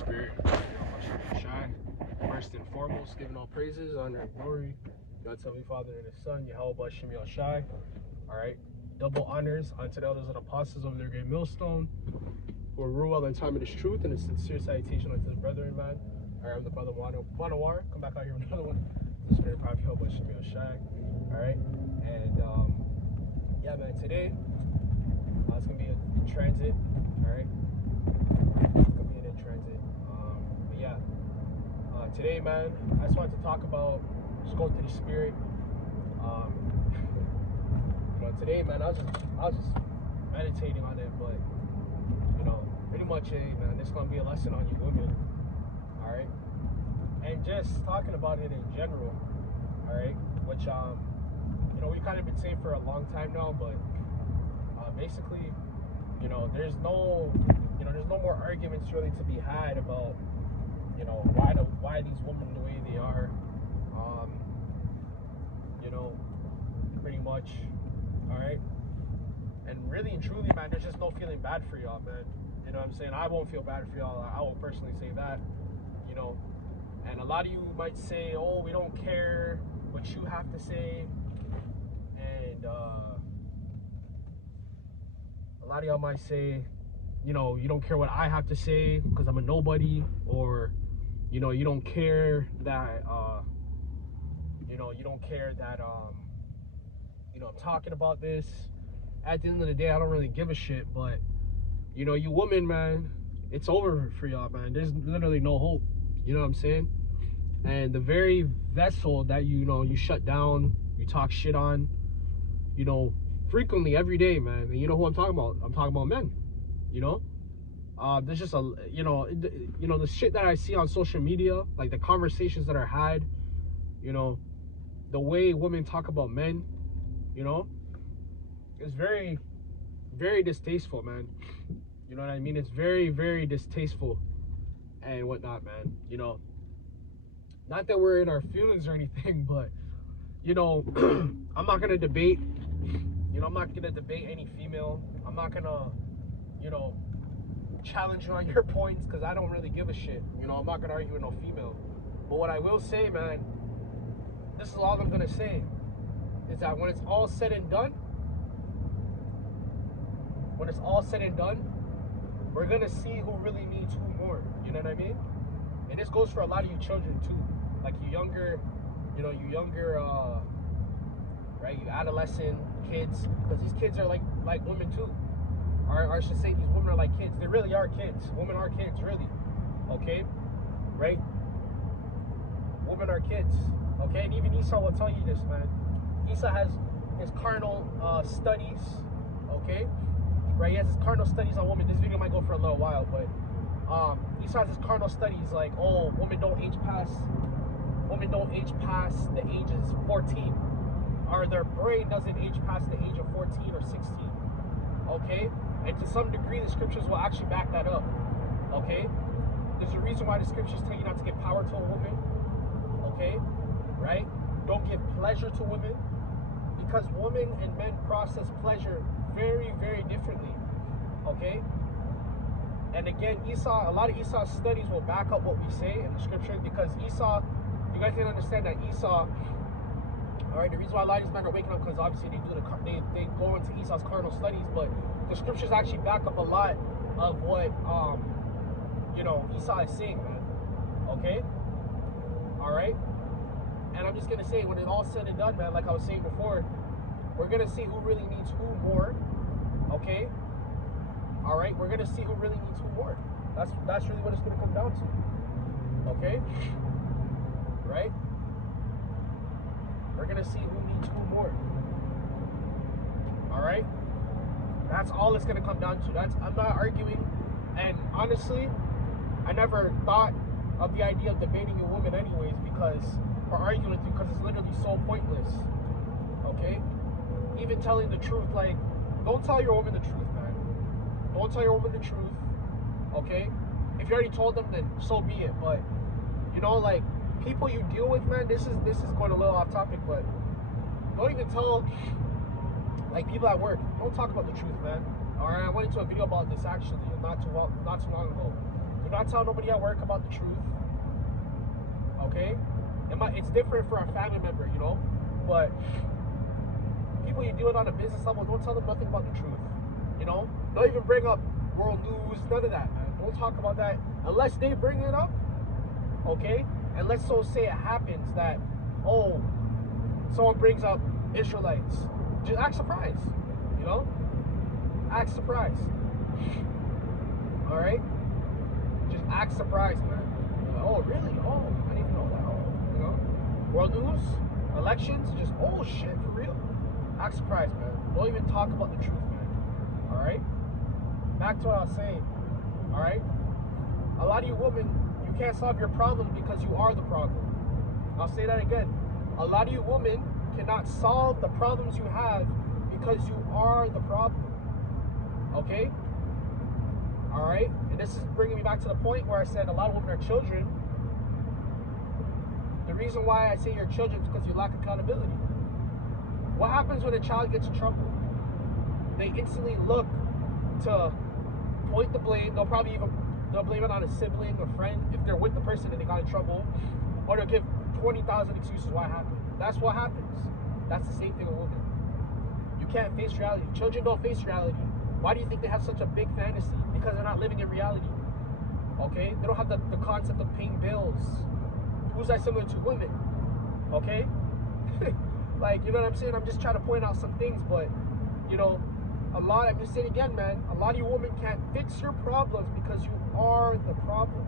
Spirit, Yahawashi. First and foremost, giving all praises, honor, and glory. God's Heavenly Father and His Son, Yahawashi. Alright. Double honors unto the elders and apostles of their great millstone, who will rule well in time of this truth, and a sincere salutation unto the brethren, man. Alright, I'm the brother Manawar. Come back out here with another one. The Spirit Prophet Yahawashi. Alright. And yeah, man, today it's gonna be in transit. Alright. It's gonna be in transit. But yeah. Today, man, I just wanted to talk about just going through the Spirit. Today, man, I was just meditating on it, but pretty much, hey, man, this is gonna be a lesson on you women, all right, and just talking about it in general, all right, which we kind of been saying for a long time now, but basically, there's no more arguments really to be had about why these women the way they are, pretty much. All right, and really and truly, man, there's just no feeling bad for y'all, man. You know what I'm saying? I won't feel bad for y'all. I will personally say that, and a lot of you might say, oh, we don't care what you have to say, and a lot of y'all might say, you don't care what I have to say because I'm a nobody, or you don't care that you don't care that I'm talking about this. At the end of the day, I don't really give a shit, but you women, man, it's over for y'all, man. There's literally no hope. You know what I'm saying? And the very vessel that you shut down, you talk shit on, frequently every day, man. And you know who I'm talking about? I'm talking about men. There's just a the shit that I see on social media, like the conversations that are had, the way women talk about men, it's very, very distasteful, man. You know what I mean? It's very, very distasteful and whatnot, man. Not that we're in our feelings or anything, but I'm not gonna debate. I'm not gonna debate any female. I'm not gonna, challenge you on your points because I don't really give a shit. I'm not gonna argue with no female. But what I will say, man, this is all I'm gonna say, is that when it's all said and done, we're gonna see who really needs who more. You know what I mean? And this goes for a lot of you children too, like you younger, right? You adolescent kids, because these kids are like women too. Or I should say, these women are like kids. They really are kids. Women are kids, really. Okay, right? Women are kids. Okay, and even Esau will tell you this, man. Esau has his carnal studies. Okay. Right, he has his carnal studies on women. This video might go for a little while, but Esau has his carnal studies like, oh, women don't age past the ages 14, or their brain doesn't age past the age of 14 or 16. Okay, and to some degree, the scriptures will actually back that up. Okay, there's a reason why the scriptures tell you not to give power to a woman. Okay, right? Don't give pleasure to women, because women and men process pleasure very, very differently. Okay, and again, a lot of Esau's studies will back up what we say in the scripture, because Esau, you guys can understand that Esau, all right, the reason why a lot of these men are waking up, because obviously they go into Esau's carnal studies, but the scriptures actually back up a lot of what Esau is saying, man. Okay, all right, and I'm just gonna say, when it's all said and done, man, like I was saying before, we're gonna see who really needs who more. Okay, all right, we're gonna see who really needs who more. That's really what it's gonna come down to. Okay, right? We're gonna see who needs who more. All right, that's all it's gonna come down to. I'm not arguing, and honestly, I never thought of the idea of debating a woman anyways, or arguing with you, because it's literally so pointless. Okay, even telling the truth, like, don't tell your woman the truth, man. Don't tell your woman the truth. Okay, if you already told them, then so be it. But like, people you deal with, man, this is going a little off topic, but don't even tell, like, people at work, don't talk about the truth, man. All right, I went into a video about this actually not too long ago. Do not tell nobody at work about the truth. Okay? It's different for a family member, you know? But people you deal with on a business level, don't tell them nothing about the truth. You know? Don't even bring up world news, none of that, man. Don't talk about that unless they bring it up. Okay? And let's so say it happens that, oh, someone brings up Israelites. Just act surprised. You know? Act surprised. Alright? Just act surprised, man. Oh, really? Oh, I didn't even know that. Oh, you know? World news, elections, just, oh shit, for real. Act surprised, man. Don't even talk about the truth, man. Alright? Back to what I was saying. Alright? A lot of you women, you can't solve your problem because you are the problem. I'll say that again. A lot of you women cannot solve the problems you have because you are the problem. Okay? Alright? And this is bringing me back to the point where I said a lot of women are children. The reason why I say you're children is because you lack accountability. What happens when a child gets in trouble? They instantly look to point the blame. They'll blame it on a sibling, a friend, if they're with the person and they got in trouble. Or they'll give 20,000 excuses why it happened. That's what happens. That's the same thing with women. You can't face reality. Children don't face reality. Why do you think they have such a big fantasy? Because they're not living in reality. Okay? They don't have the concept of paying bills. Who's that similar to? Women. Okay? Like, you know what I'm saying? I'm just trying to point out some things, but, you know, I'm just saying again, man, a lot of you women can't fix your problems because you are the problem.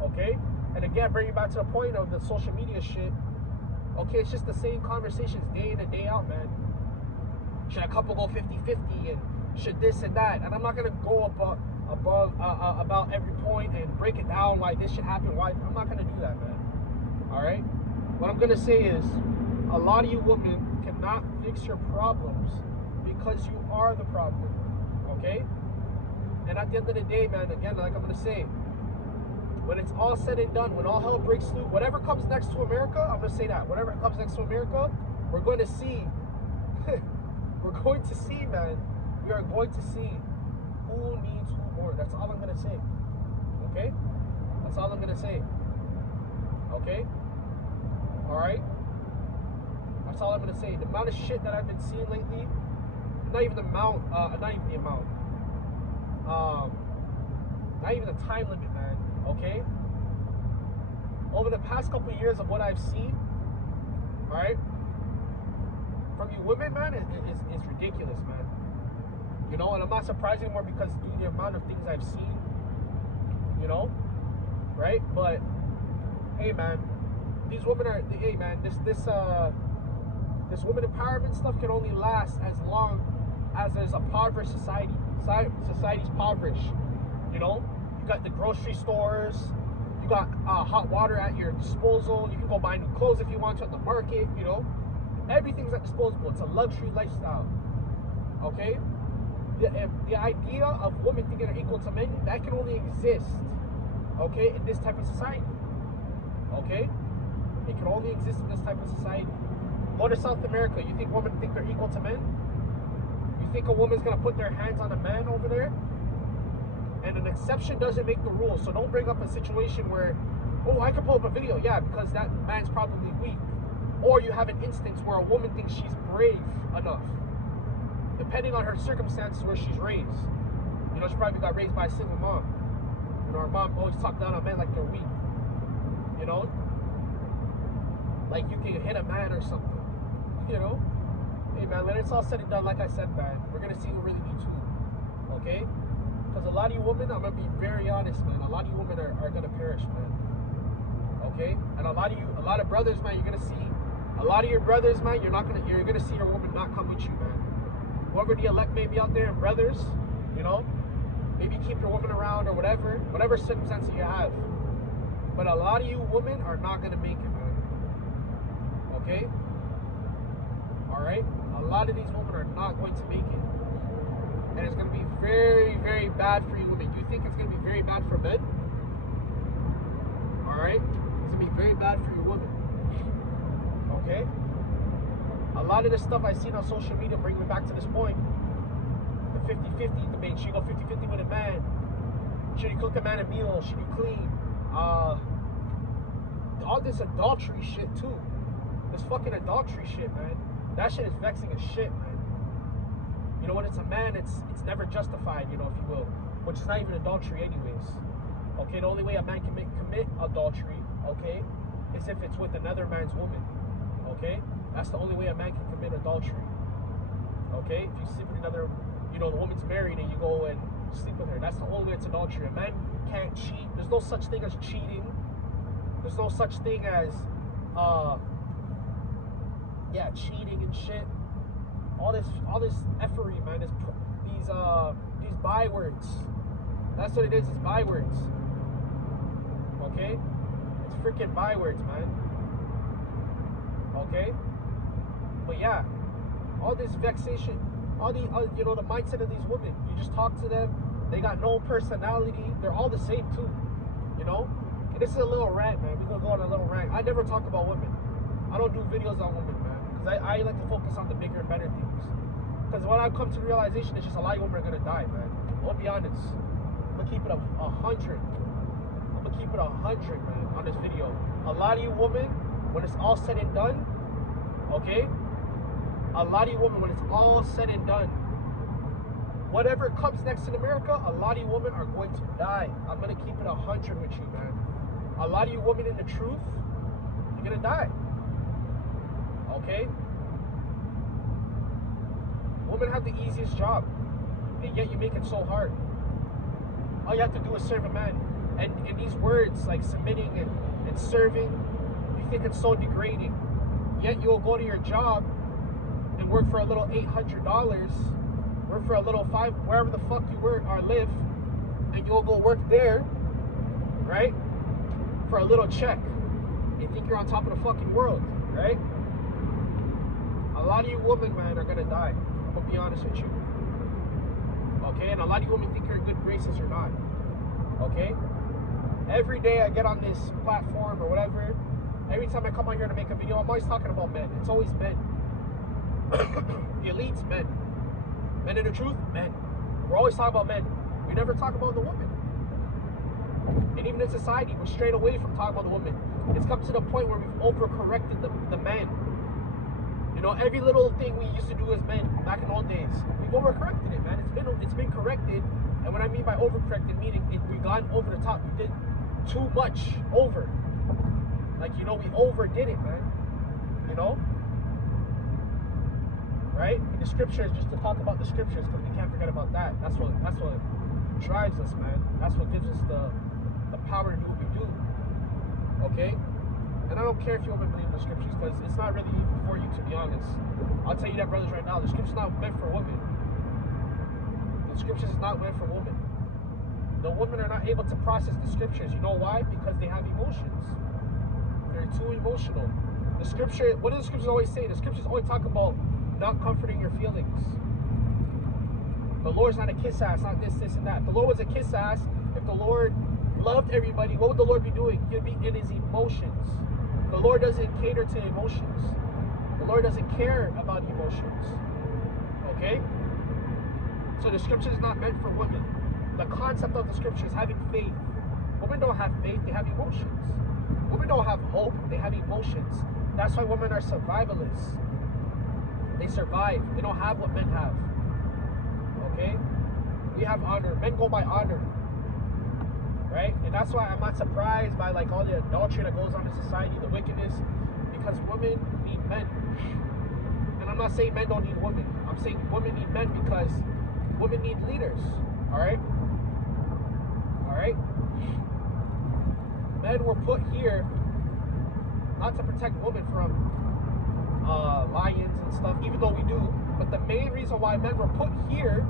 Okay? And again, bringing back to the point of the social media shit, okay, it's just the same conversations day in and day out, man. Should a couple go 50-50 and should this and that? And I'm not going to go about every point and break it down why this should happen. Why I'm not going to do that, man. All right? What I'm going to say is a lot of you women cannot fix your problems because you are the problem. Okay? And at the end of the day, man, again, like I'm going to say, when it's all said and done, when all hell breaks loose, whatever comes next to America, I'm going to say that. Whatever comes next to America, we're going to see. We're going to see, man. We are going to see who needs who more. That's all I'm going to say. Okay? That's all I'm going to say. Okay? Alright? That's all I'm going to say. The amount of shit that I've been seeing lately, not even the amount, not even the time limit, man. Okay? Over the past couple of years of what I've seen, alright, from you women, man, it's ridiculous, man. You know, and I'm not surprised anymore because due to the amount of things I've seen, you know, right? But hey, man, these women are, hey, man, this women empowerment stuff can only last as long as there's a impoverished society. Society's impoverished, you know. You got the grocery stores, you got hot water at your disposal. You can go buy new clothes if you want to at the market, you know. Everything's at disposable. It's a luxury lifestyle. Okay? The idea of women thinking they're equal to men, that can only exist, okay, in this type of society. Okay? It can only exist in this type of society. Go to South America. You think women think they're equal to men? You think a woman's gonna put their hands on a man over there? And an exception doesn't make the rule. So don't bring up a situation where, oh, I can pull up a video. Yeah, because that man's probably weak. Or you have an instance where a woman thinks she's brave enough, depending on her circumstances where she's raised. You know, she probably got raised by a single mom. You know, her mom always talked down on men like they're weak. You know? Like you can hit a man or something. You know? Hey, man, when it's all said and done, like I said, man, we're going to see who really needs who. Okay? Because a lot of you women, I'm going to be very honest, man, a lot of you women are going to perish, man. Okay? And a lot of brothers, man, you're going to see, a lot of your brothers, man, you're going to see your woman not come with you, man. Whoever the elect may be out there, and brothers, you know, maybe keep your woman around or whatever circumstances you have. But a lot of you women are not going to make it, man. Okay? Alright? A lot of these women are not going to make it. And it's going to be very, very bad for you women. Do you think it's going to be very bad for men? Alright? It's going to be very bad for you women. Okay? A lot of the stuff I've seen on social media bring me back to this point. The 50-50 debate. She go 50-50 with a man. Should you cook a man a meal? Should you clean? All this adultery shit too. This fucking adultery shit, man. That shit is vexing as shit, man. You know, when it's a man, it's never justified, you know, if you will. Which is not even adultery anyways. Okay, the only way a man can commit adultery, okay, is if it's with another man's woman. Okay? That's the only way a man can commit adultery. Okay? If you sleep with another, you know, the woman's married and you go and sleep with her. That's the only way it's adultery. A man can't cheat. There's no such thing as cheating. There's no such thing as, cheating and shit. All this effery, man. These bywords. That's what it is. It's bywords. Okay? It's freaking bywords, man. Okay? But yeah, all this vexation, all the you know, the mindset of these women. You just talk to them. They got no personality. They're all the same too. You know? And this is a little rant, man. We're gonna go on a little rant. I never talk about women. I don't do videos on women, man. Because I like to focus on the bigger and better things. Because when I come to the realization, it's just a lot of women are gonna die, man. I'll be honest. I'm gonna keep it 100. I'm gonna keep it 100, man, on this video. A lot of you women, when it's all said and done, okay? A lot of you women, when it's all said and done, whatever comes next in America, a lot of you women are going to die. I'm gonna keep it 100 with you, man. A lot of you women in the truth, you're gonna die. Okay? Women have the easiest job, and yet you make it so hard. All you have to do is serve a man. And in these words, like submitting and serving, you think it's so degrading. Yet you'll go to your job and work for a little $800, work for a little wherever the fuck you work or live, and you'll go work there, right? For a little check. You think you're on top of the fucking world, right? A lot of you women, man, are gonna die. I'm gonna be honest with you. Okay? And a lot of you women think you're in good graces or not. Okay? Every day I get on this platform or whatever, every time I come on here to make a video, I'm always talking about men. It's always men. The elites, men. Men in the truth, men. We're always talking about men. We never talk about the woman. And even in society, we're straight away from talking about the woman. It's come to the point where we've overcorrected the man. You know, every little thing we used to do as men back in old days, we've overcorrected it, man. It's been corrected. And what I mean by overcorrected, meaning we've gone over the top. We did too much over. Like, you know, we overdid it, man. You know? Right? And the scriptures, just to talk about the scriptures, because we can't forget about that. That's what drives us, man. That's what gives us the power to do what we do. Okay? And I don't care if you don't believe in the scriptures, because it's not really even for you, to be honest. I'll tell you that, brothers, right now. The scripture's not meant for women. The scriptures is not meant for women. The women are not able to process the scriptures. You know why? Because they have emotions. They're too emotional. The scripture, what do the scriptures always say? The scriptures always talk about not comforting your feelings. The Lord's not a kiss ass, not this, and that. If the Lord was a kiss ass, if the Lord loved everybody, what would the Lord be doing? He'd be in his emotions. The Lord doesn't cater to emotions. The Lord doesn't care about emotions. Okay? So the scripture is not meant for women. The concept of the scripture is having faith. Women don't have faith, they have emotions. Women don't have hope, they have emotions. That's why women are survivalists. They survive. They don't have what men have. Okay? We have honor. Men go by honor. Right? And that's why I'm not surprised by like all the adultery that goes on in society, the wickedness, because women need men. And I'm not saying men don't need women. I'm saying women need men because women need leaders. Alright? Alright? Men were put here not to protect women from lions and stuff, even though we do. But the main reason why men were put here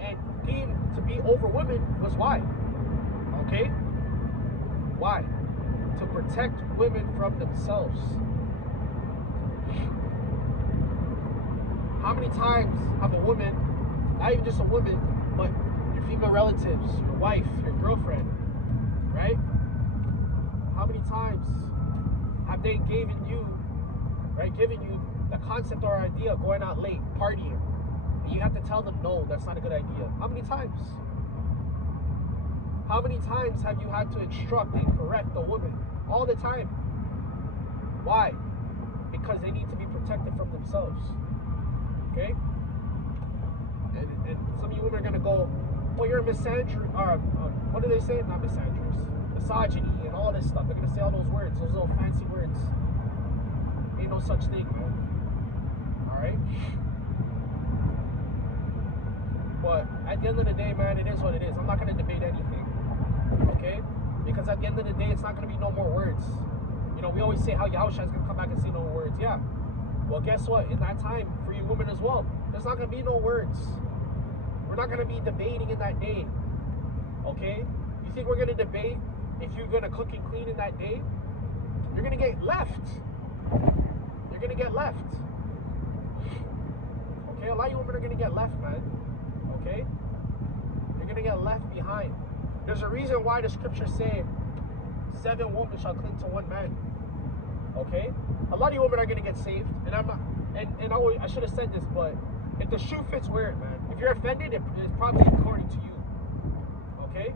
and deemed to be over women was why? Okay? Why? To protect women from themselves. How many times have a woman, not even just a woman, but your female relatives, your wife, your girlfriend, right? How many times have they given you the concept or idea of going out late, partying, and you have to tell them, no, that's not a good idea? How many times? How many times have you had to instruct and correct a woman? All the time. Why? Because they need to be protected from themselves. Okay? And some of you women are going to go, well, you're a misandry, what do they say? Not misandrous. Misogyny and all this stuff. They're going to say all those words, those little fancy words. Ain't no such thing, man. Alright? But at the end of the day, man, it is what it is. I'm not going to debate anything. Okay? Because at the end of the day, it's not going to be no more words. You know, we always say how Yahawashi is going to come back and say no words. Yeah. Well, guess what? In that time, for you women as well, there's not going to be no words. We're not going to be debating in that day. Okay? You think we're going to debate if you're going to cook and clean in that day? You're going to get left. You're going to get left. Okay? A lot of you women are going to get left, man. Okay? You're going to get left behind. There's a reason why the scriptures say 7 women shall cling to 1 man. Okay? A lot of you women are going to get saved. And I'm not, and I should have said this, but if the shoe fits, wear it, man. If you're offended, it's probably according to you. Okay?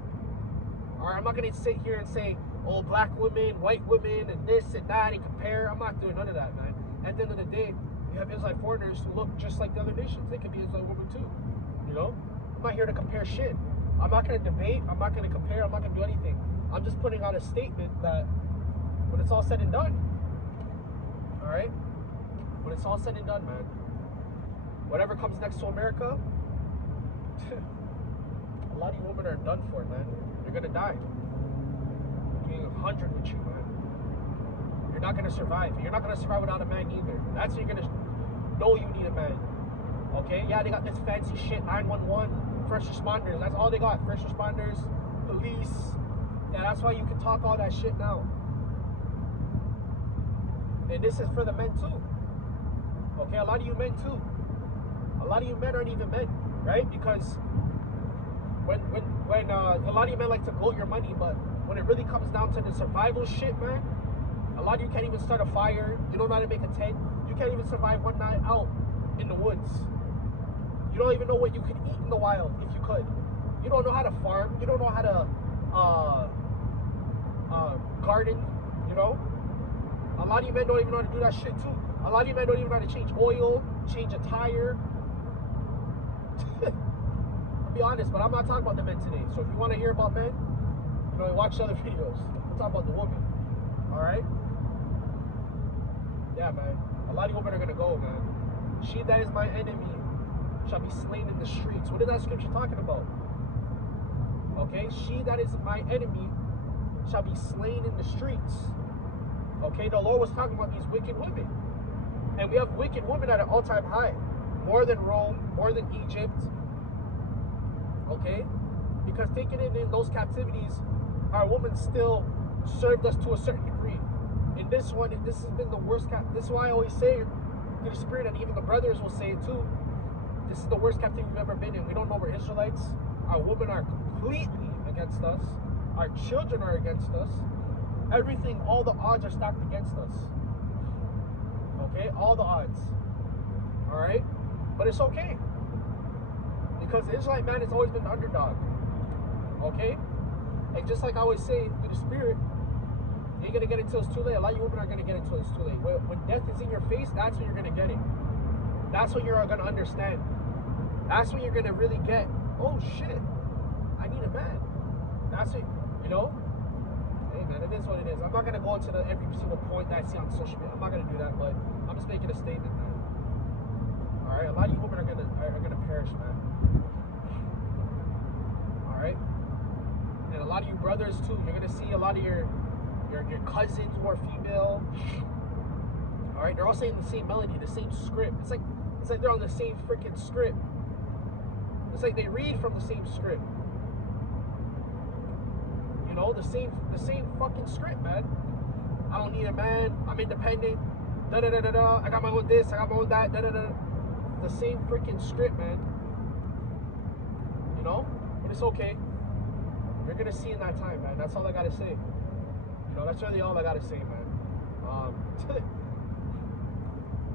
Alright, I'm not going to sit here and say, oh, black women, white women, and this and that, and compare. I'm not doing none of that, man. At the end of the day, you have Israelite foreigners who look just like the other nations. They can be Israelite women too. You know? I'm not here to compare shit. I'm not going to debate. I'm not going to compare. I'm not going to do anything. I'm just putting out a statement that when it's all said and done, alright? When it's all said and done, man, whatever comes next to America, a lot of you women are done for, man. You're going to die. Being 100 with you, man. You're not going to survive. You're not going to survive without a man either. That's when you're going to know you need a man. Okay? Yeah, they got this fancy shit, 911, first responders. That's all they got. First responders, police. Yeah, that's why you can talk all that shit now. And this is for the men too. Okay, a lot of you men too. A lot of you men aren't even men, right? Because when a lot of you men like to blow your money, but when it really comes down to the survival shit, man, a lot of you can't even start a fire. You don't know how to make a tent. You can't even survive one night out in the woods. You don't even know what you could eat in the wild if you could. You don't know how to farm. You don't know how to garden, you know? A lot of you men don't even know how to do that shit too. A lot of you men don't even know how to change oil, change a tire. I'll be honest, but I'm not talking about the men today. So if you want to hear about men, you know, watch other videos. I'm talking about the woman. Alright? Yeah, man. A lot of you women are gonna go, man. She that is my enemy shall be slain in the streets. What is that scripture talking about? Okay? She that is my enemy shall be slain in the streets. Okay? The Lord was talking about these wicked women. And we have wicked women at an all-time high. More than Rome, more than Egypt. Okay? Because taken in those captivities, our women still served us to a certain degree. In this one, this has been the worst this is why I always say it through the Spirit, and even the brothers will say it too. This is the worst captivity we've ever been in. We don't know we're Israelites. Our women are completely against us. Our children are against us. Everything, all the odds are stacked against us. Okay? All the odds. Alright? But it's okay. Because the Israelite man has always been the underdog. Okay? And just like I always say through the Spirit, you ain't going to get it until it's too late. A lot of you women are going to get it until it's too late. When death is in your face, that's when you're going to get it. That's when you're going to understand. That's when you're going to really get, oh shit, I need a man. That's it, you know? Hey man, it is what it is. I'm not going to go into every single point that I see on social media. I'm not going to do that, but I'm just making a statement, man. Alright, a lot of you women are going to perish, man. Alright? And a lot of you brothers too, you're going to see a lot of your cousins who are female. Alright, they're all saying the same melody, the same script. It's like they're on the same freaking script. It's like they read from the same script. You know, the same fucking script, man. I don't need a man. I'm independent. Da da da da da. I got my own this. I got my own that. Da da da. The same freaking script, man. You know, but it's okay. You're gonna see in that time, man. That's all I gotta say. You know, that's really all I gotta say, man.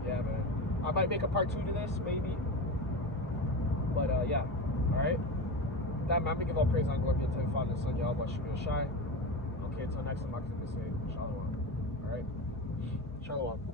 Yeah, man. I might make a part 2 to this, maybe. But yeah. All right. that, man, I'm gonna give all praise and glory to the Father and Son, Yahawashi. Okay, until next time, I'm gonna say Shalom. All right, Shalom.